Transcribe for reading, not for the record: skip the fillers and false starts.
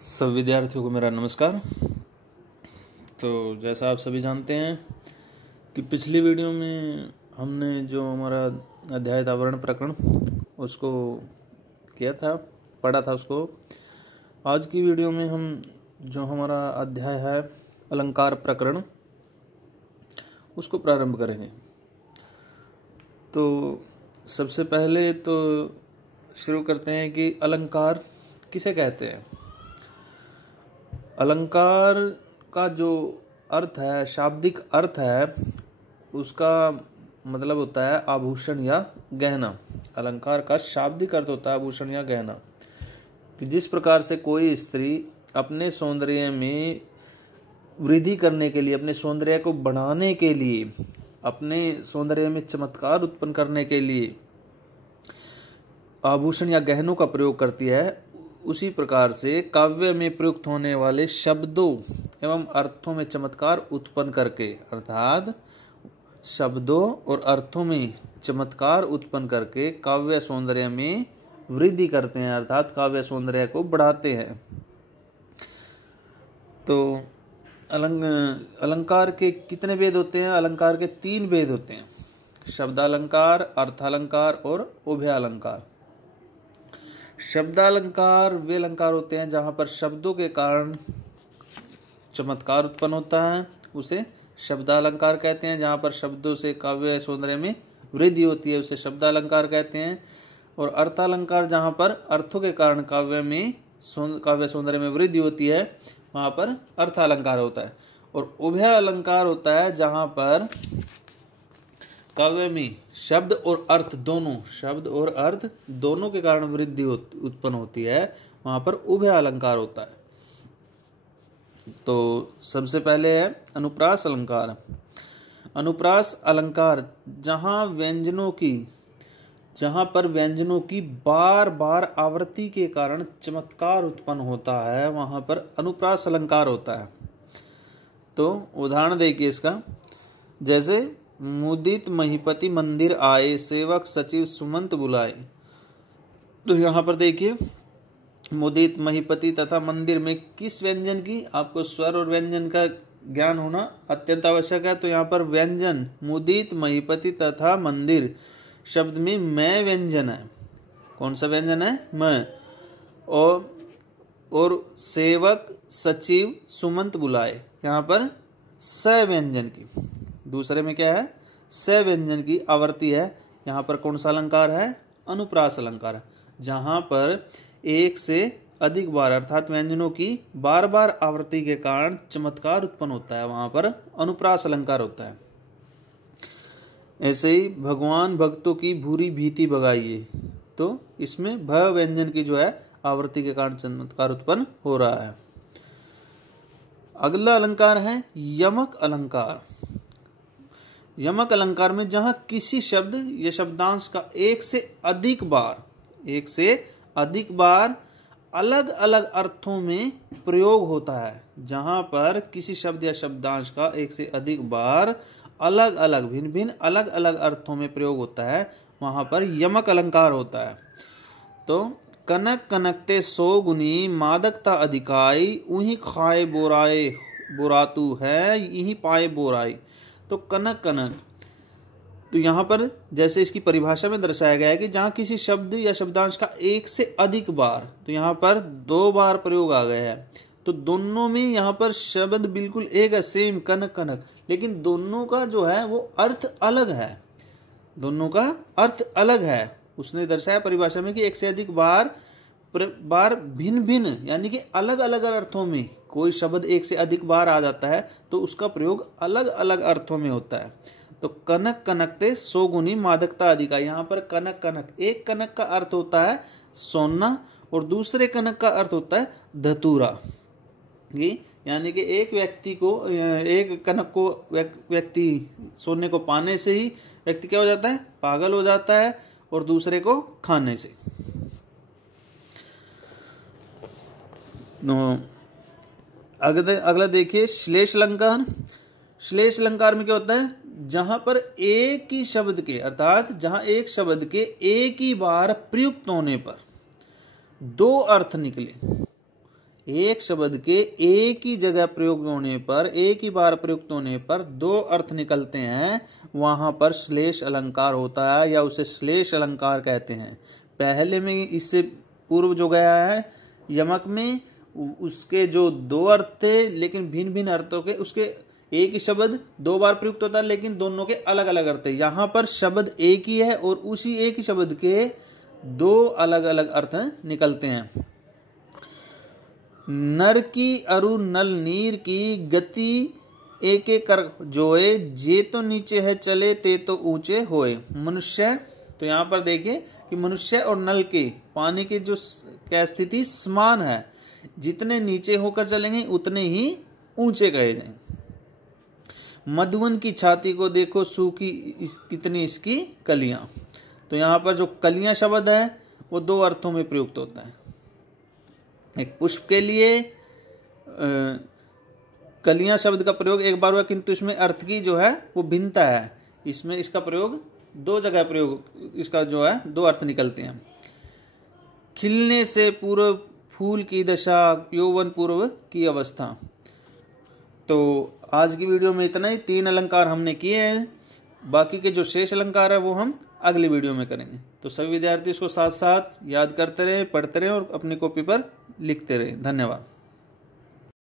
सब विद्यार्थियों को मेरा नमस्कार। तो जैसा आप सभी जानते हैं कि पिछली वीडियो में हमने जो हमारा अध्याय था वर्ण प्रकरण उसको किया था, पढ़ा था उसको। आज की वीडियो में हम जो हमारा अध्याय है अलंकार प्रकरण उसको प्रारंभ करेंगे। तो सबसे पहले तो शुरू करते हैं कि अलंकार किसे कहते हैं। अलंकार का जो अर्थ है, शाब्दिक अर्थ है, उसका मतलब होता है आभूषण या गहना। अलंकार का शाब्दिक अर्थ होता है आभूषण या गहना। कि जिस प्रकार से कोई स्त्री अपने सौंदर्य में वृद्धि करने के लिए, अपने सौंदर्य को बढ़ाने के लिए, अपने सौंदर्य में चमत्कार उत्पन्न करने के लिए आभूषण या गहनों का प्रयोग करती है, उसी प्रकार से काव्य में प्रयुक्त होने वाले शब्दों एवं अर्थों में चमत्कार उत्पन्न करके, अर्थात शब्दों और अर्थों में चमत्कार उत्पन्न करके काव्य सौंदर्य में वृद्धि करते हैं, अर्थात काव्य सौंदर्य को बढ़ाते हैं। तो अलंकार के कितने भेद होते हैं? अलंकार के 3 भेद होते हैं: शब्दालंकार, अर्थालंकार और उभयालंकार। शब्दालंकार वे अलंकार होते हैं जहां पर शब्दों के कारण चमत्कार उत्पन्न होता है, उसे शब्दालंकार कहते हैं। जहां पर शब्दों से काव्य सौंदर्य में वृद्धि होती है, उसे शब्दालंकार कहते हैं। और अर्थालंकार जहां पर अर्थों के कारण काव्य सौंदर्य में वृद्धि होती है, वहां पर अर्थालंकार होता है। और उभय अलंकार होता है जहां पर काव्य में शब्द और अर्थ दोनों के कारण वृद्धि उत्पन्न होती है, वहां पर उभय अलंकार होता है। तो सबसे पहले है अनुप्रास अलंकार। अनुप्रास अलंकार जहां पर व्यंजनों की बार बार आवृत्ति के कारण चमत्कार उत्पन्न होता है, वहां पर अनुप्रास अलंकार होता है। तो उदाहरण देखिए इसका, जैसे मुदित महीपति मंदिर आए, सेवक सचिव सुमंत बुलाए। तो यहाँ पर देखिए मुदित, महीपति तथा मंदिर में किस व्यंजन की, आपको स्वर और व्यंजन का ज्ञान होना अत्यंत आवश्यक है। तो यहाँ पर व्यंजन मुदित, महीपति तथा मंदिर शब्द में मैं व्यंजन है। कौन सा व्यंजन है? मैं। और सेवक सचिव सुमंत बुलाए, यहाँ पर स व्यंजन की। दूसरे में क्या है? स व्यंजन की आवृत्ति है। यहाँ पर कौन सा अलंकार है? अनुप्रास अलंकार है। जहाँ पर एक से अधिक बार अर्थात व्यंजनों की बार बार आवृत्ति के कारण चमत्कार उत्पन्न होता है, वहां पर अनुप्रास अलंकार होता है। ऐसे ही भगवान भक्तों की भूरी भीति भगाइए, तो इसमें भ व्यंजन की जो है आवृत्ति के कारण चमत्कार उत्पन्न हो रहा है। अगला अलंकार है यमक अलंकार। यमक अलंकार में जहां किसी शब्द या शब्दांश का एक से अधिक बार अलग अलग अर्थों में प्रयोग होता है, जहां पर किसी शब्द या शब्दांश का एक से अधिक बार भिन्न अलग अलग अर्थों में प्रयोग होता है, वहां पर यमक अलंकार होता है। तो कनक कनकते 100 गुनी, मादकता अधिकाई, उही खाए बोराए बोरातू है, यही पाए बोराई। तो कनक कनक, तो यहाँ पर जैसे इसकी परिभाषा में दर्शाया गया है कि जहाँ किसी शब्द या शब्दांश का एक से अधिक बार, तो यहाँ पर 2 बार प्रयोग आ गया है। तो दोनों में यहाँ पर शब्द बिल्कुल एक है, सेम कनक कनक, लेकिन दोनों का जो है वो अर्थ अलग है। दोनों का अर्थ अलग है। उसने दर्शाया परिभाषा में कि एक से अधिक बार भिन्न भिन्न यानी कि अलग अलग अर्थों में कोई शब्द एक से अधिक बार आ जाता है, तो उसका प्रयोग अलग अलग अर्थों में होता है। तो कनक कनकते 100 गुनी, मादकता अधिकाई। यहाँ पर कनक कनक, एक कनक का अर्थ होता है सोना और दूसरे कनक का अर्थ होता है धतूरा। यानी कि एक कनक को व्यक्ति सोने को पाने से ही व्यक्ति क्या हो जाता है? पागल हो जाता है, और दूसरे को खाने से। अगला देखिए श्लेष अलंकार। श्लेष अलंकार में क्या होता है? जहां पर एक ही शब्द के, अर्थात जहां एक शब्द के एक ही बार प्रयुक्त होने पर 2 अर्थ निकले, एक शब्द के एक ही जगह प्रयोग होने पर, एक ही बार प्रयुक्त होने पर दो अर्थ निकलते हैं, वहां पर श्लेष अलंकार होता है या उसे श्लेष अलंकार कहते हैं। पहले में इससे पूर्व जो गया है यमक में, उसके जो दो अर्थ थे लेकिन भिन्न भिन्न अर्थों के, उसके एक ही शब्द दो बार प्रयुक्त होता है लेकिन दोनों के अलग अलग अर्थ है। यहाँ पर शब्द एक ही है और उसी एक ही शब्द के दो अलग अलग अर्थ निकलते हैं। नर की अरु नल नीर की गति एक एक कर जोए, जे तो नीचे है चले ते तो ऊंचे होए। मनुष्य, तो यहाँ पर देखिए कि मनुष्य और नल के पानी की जो क्या स्थिति समान है, जितने नीचे होकर चलेंगे उतने ही ऊंचे कहे जाएंगे। मधुवन की छाती को देखो सूखी कितनी इसकी कलियां। तो यहाँ पर जो कलियां शब्द है वो दो अर्थों में प्रयुक्त होता है। एक पुष्प के लिए कलियां शब्द का प्रयोग एक बार हुआ, किंतु इसमें अर्थ की जो है वो भिन्नता है। इसमें इसका प्रयोग दो जगह प्रयोग, इसका जो है दो अर्थ निकलते हैं। खिलने से पूर्व फूल की दशा, यौवन पूर्व की अवस्था। तो आज की वीडियो में इतना ही, 3 अलंकार हमने किए हैं। बाकी के जो शेष अलंकार है वो हम अगली वीडियो में करेंगे। तो सभी विद्यार्थी इसको साथ साथ याद करते रहें, पढ़ते रहें और अपनी कॉपी पर लिखते रहें। धन्यवाद।